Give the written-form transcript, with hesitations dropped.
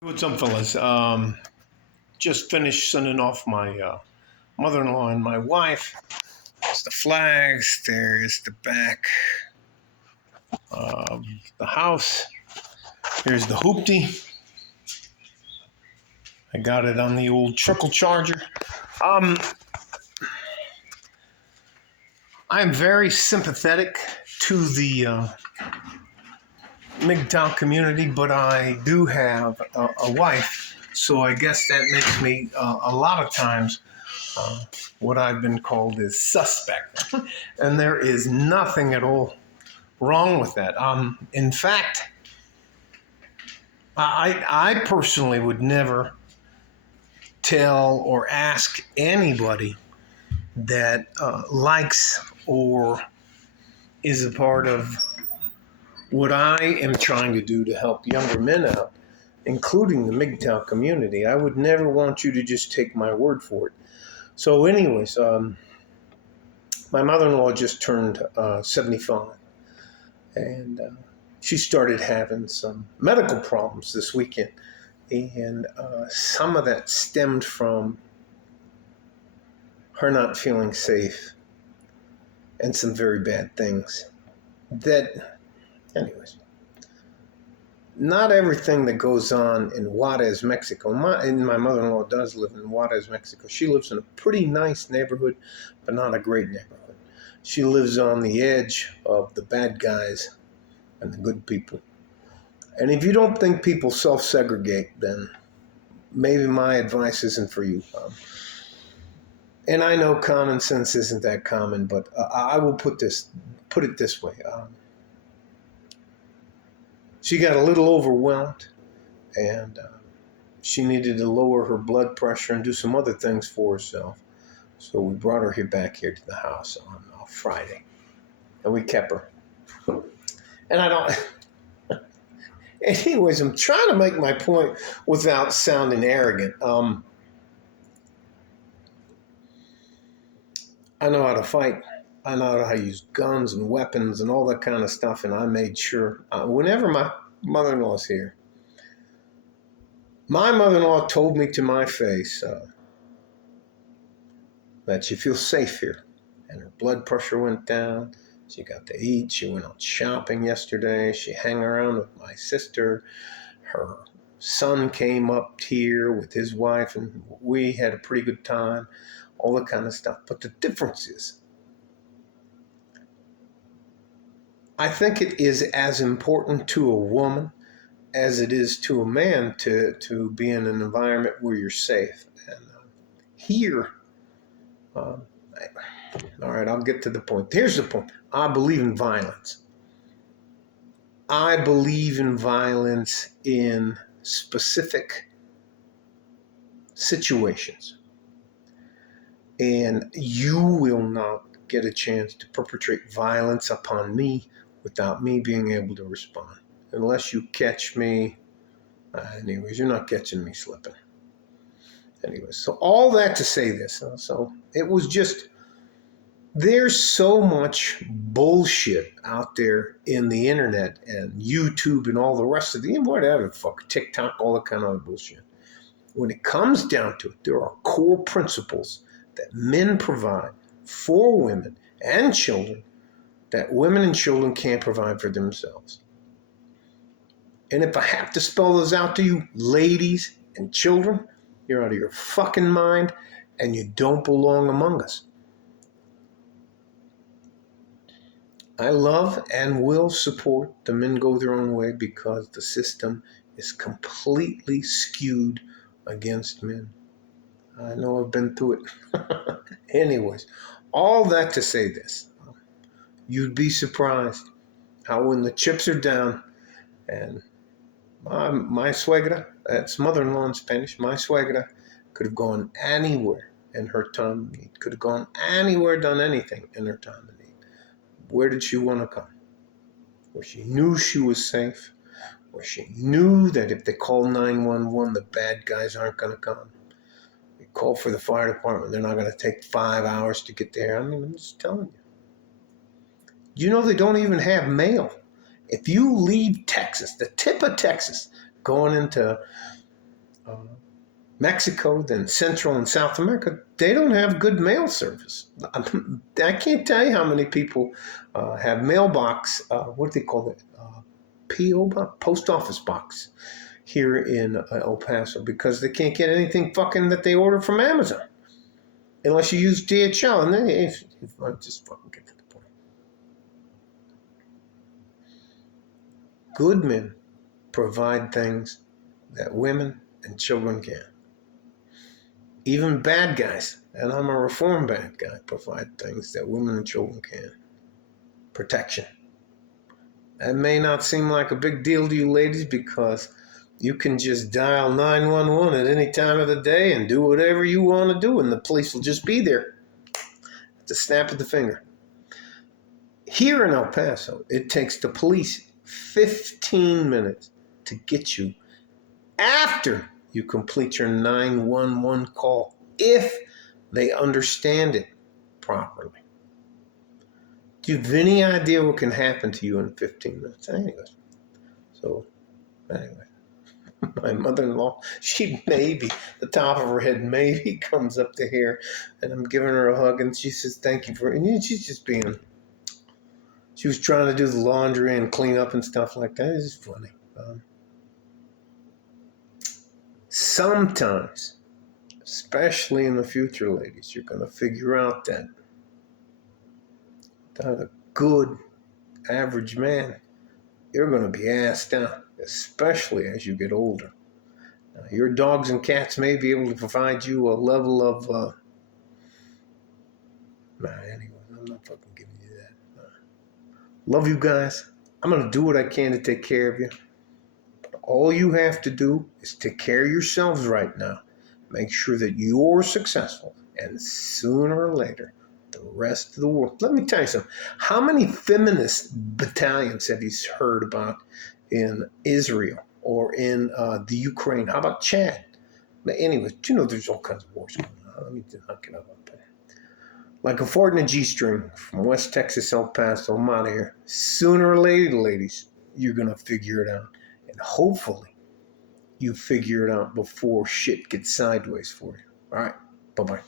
What's up, fellas? Just finished sending off my mother-in-law and my wife. There's the flags. There's the back of the house. Here's the hoopty. I got it on the old trickle charger. Um, I'm very sympathetic to the MGTOW community, but I do have a wife, so I guess that makes me a lot of times what I've been called is suspect. And there is nothing at all wrong with that. In fact, I personally would never tell or ask anybody that likes or is a part of what I am trying to do to help younger men out, including the MGTOW community. I would never want you to just take my word for it. So anyways, my mother-in-law just turned 75, and she started having some medical problems this weekend. And some of that stemmed from her not feeling safe and some very bad things. Anyways, not everything that goes on in Juarez, Mexico. My mother-in-law does live in Juarez, Mexico. She lives in a pretty nice neighborhood, but not a great neighborhood. She lives on the edge of the bad guys and the good people. And if you don't think people self-segregate, then maybe my advice isn't for you. And I know common sense isn't that common, but I will put it this way. She got a little overwhelmed, and she needed to lower her blood pressure and do some other things for herself. So we brought her back here to the house on Friday, and we kept her. And I don't. Anyways, I'm trying to make my point without sounding arrogant. I know how to fight. I know how to use guns and weapons and all that kind of stuff. And I made sure, whenever my mother-in-law's here, my mother-in-law told me to my face that she feels safe here. And her blood pressure went down. She got to eat. She went out shopping yesterday. She hung around with my sister. Her son came up here with his wife, and we had a pretty good time, all that kind of stuff. But the difference is, I think it is as important to a woman as it is to a man to be in an environment where you're safe. And here, all right, I'll get to the point. Here's the point. I believe in violence. I believe in violence in specific situations. And you will not get a chance to perpetrate violence upon me without me being able to respond. Unless you catch me, anyways, you're not catching me slipping. Anyways, so all that to say this. So it was just, there's so much bullshit out there in the internet and YouTube and all the rest of the, whatever, TikTok, all that kind of bullshit. When it comes down to it, there are core principles that men provide for women and children that women and children can't provide for themselves. And if I have to spell those out to you, ladies and children, you're out of your fucking mind and you don't belong among us. I love and will support the men go their own way because the system is completely skewed against men. I know I've been through it. Anyways, all that to say this. You'd be surprised how when the chips are down and my suegra, that's mother-in-law in Spanish, my suegra could have gone anywhere in her time of need, could have gone anywhere, done anything in her time of need. Where did she want to come? Where she knew she was safe, where she knew that if they call 911, the bad guys aren't going to come. They call for the fire department, they're not going to take 5 hours to get there. I mean, I'm just telling you. You know they don't even have mail. If you leave Texas, the tip of Texas, going into Mexico, then Central and South America, they don't have good mail service. I can't tell you how many people have mailbox, what do they call it? P.O. box, post office box here in El Paso because they can't get anything fucking that they order from Amazon unless you use DHL. And then if I just fucking get to the point. Good men provide things that women and children can't. Even bad guys, and I'm a reformed bad guy, provide things that women and children can't. Protection. That may not seem like a big deal to you ladies because you can just dial 911 at any time of the day and do whatever you want to do, and the police will just be there at the snap of the finger. Here in El Paso, it takes the police 15 minutes to get you after you complete your 911 call, if they understand it properly. Do you have any idea what can happen to you in 15 minutes? Anyway, my mother-in-law, she maybe, the top of her head maybe comes up to here, and I'm giving her a hug, and she says, thank you for it. And she's just being, she was trying to do the laundry and clean up and stuff like that. It's just funny. Sometimes, especially in the future, ladies, you're going to figure out that without a good average man, you're going to be assed out, especially as you get older. Your dogs and cats may be able to provide you a level of, anyway, I'm not fucking giving you that. Love you guys. I'm going to do what I can to take care of you. All you have to do is take care of yourselves right now. Make sure that you're successful. And sooner or later, the rest of the world. Let me tell you something. How many feminist battalions have you heard about in Israel or in the Ukraine? How about Chad? But anyway, you know there's all kinds of wars going on. Let me not get up there. Like a fort in a G-string from West Texas, El Paso, I'm out of here. Sooner or later, ladies, you're going to figure it out. And hopefully, you figure it out before shit gets sideways for you. All right. Bye-bye.